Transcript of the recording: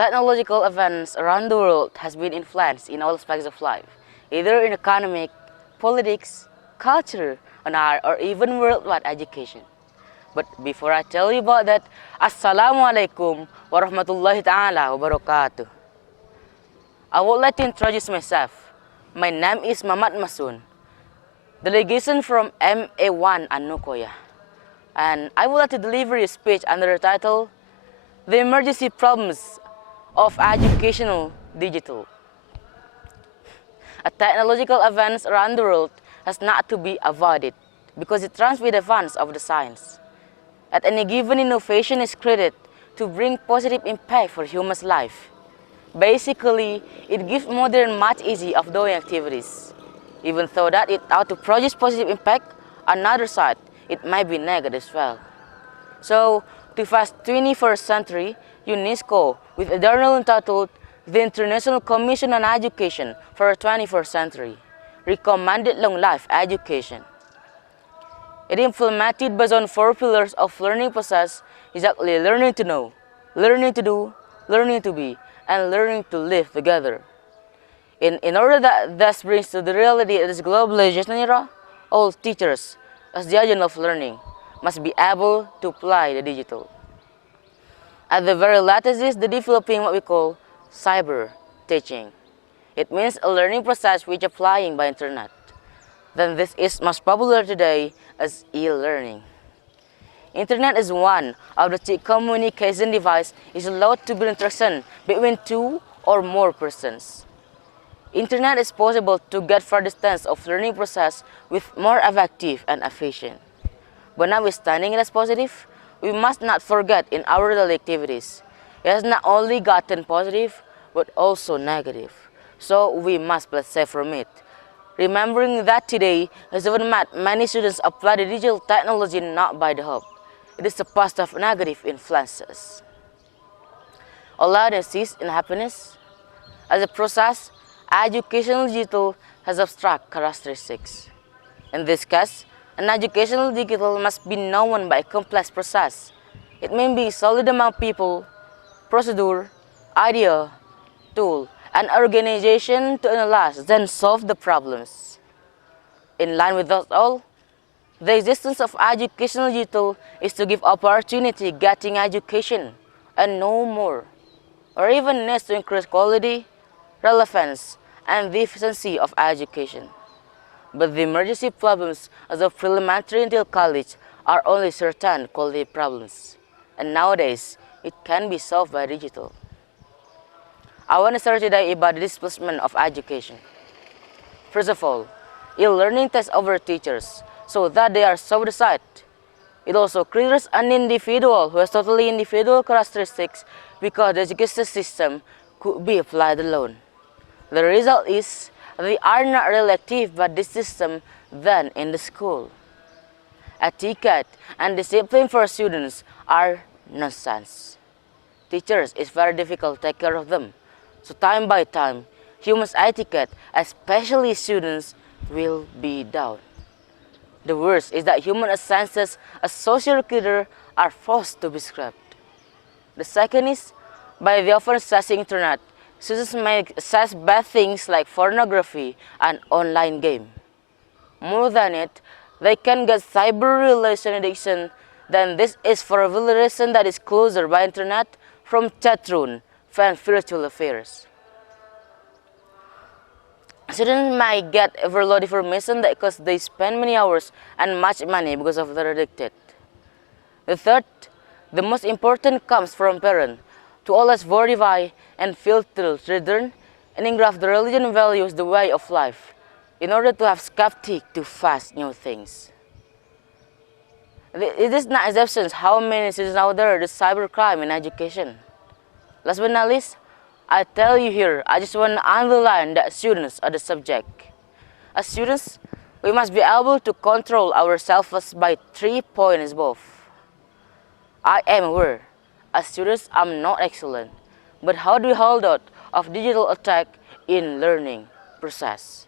technological events around the world has been influenced in all aspects of life, either in economic, politics, culture, and art, or even worldwide education. But before I tell you about that, Assalamualaikum warahmatullahi ta'ala wabarakatuh. I would like to introduce myself. My name is Mamat Masun, delegation from MA1 Anukoya, and I would like to deliver a speech under the title, The Emergency Problems of Educational Digital. A technological events around the world has not to be avoided because it runs with the advance of the science. At any given innovation is created to bring positive impact for human's life. Basically, it gives modern much easy of doing activities. Even though that it ought to produce positive impact, on another side, it might be negative as well. So, to fast 21st century, UNESCO, with a journal entitled The International Commission on Education for the 21st Century, recommended long life education. It implemented based on 4 pillars of learning process, exactly learning to know, learning to do, learning to be, and learning to live together. In order that thus brings to the reality of this globalization era, all teachers, as the agent of learning, must be able to apply the digital. At the very latest is the developing what we call cyber teaching. It means a learning process which applying by internet. Then this is most popular today as e-learning. Internet is one of the key communication device is allowed to be interaction between 2 or more persons. Internet is possible to get far distance of learning process with more effective and efficient. But notwithstanding it as positive, we must not forget in our daily activities, it has not only gotten positive, but also negative. So we must play safe from it. Remembering that today, as even many students apply the digital technology not by the hope. It is a positive negative influences. Although there is in happiness, as a process, educational digital has abstract characteristics. In this case, an educational digital must be known by a complex process. It may be solid among people, procedure, idea, tool, and organization to analyze, then solve the problems. In line with that all, the existence of educational digital is to give opportunity getting education and no more, or even needs to increase quality, relevance, and the efficiency of education. But the emergency problems as of elementary until college are only certain quality problems, and nowadays it can be solved by digital. I want to start today about the displacement of education. First of all, e-learning takes over teachers so that they are so-decided. It also creates an individual who has totally individual characteristics because the education system could be applied alone. The result is they are not really active by this system than in the school. Etiquette and discipline for students are nonsense. Teachers, it's very difficult to take care of them. So time by time, human's etiquette, especially students, will be down. The worst is that human senses as social recruiter are forced to be scrapped. The second is, by the often accessing internet, students may access bad things like pornography and online game. More than it, they can get cyber relation addiction, then this is for a relation that is closer by internet from chat room and virtual affairs. Students might get overload information because they spend many hours and much money because of they're addicted. The third, the most important comes from parents to always verify and filter children and engraft the religion values the way of life in order to have skeptic to fast new things. It is not exceptions how many students out there do cybercrime in education. Last but not least, I tell you here, I just want to underline that students are the subject. As students, we must be able to control ourselves by 3 points above. I am aware, as students, I'm not excellent, but how do we hold out of digital attack in learning process?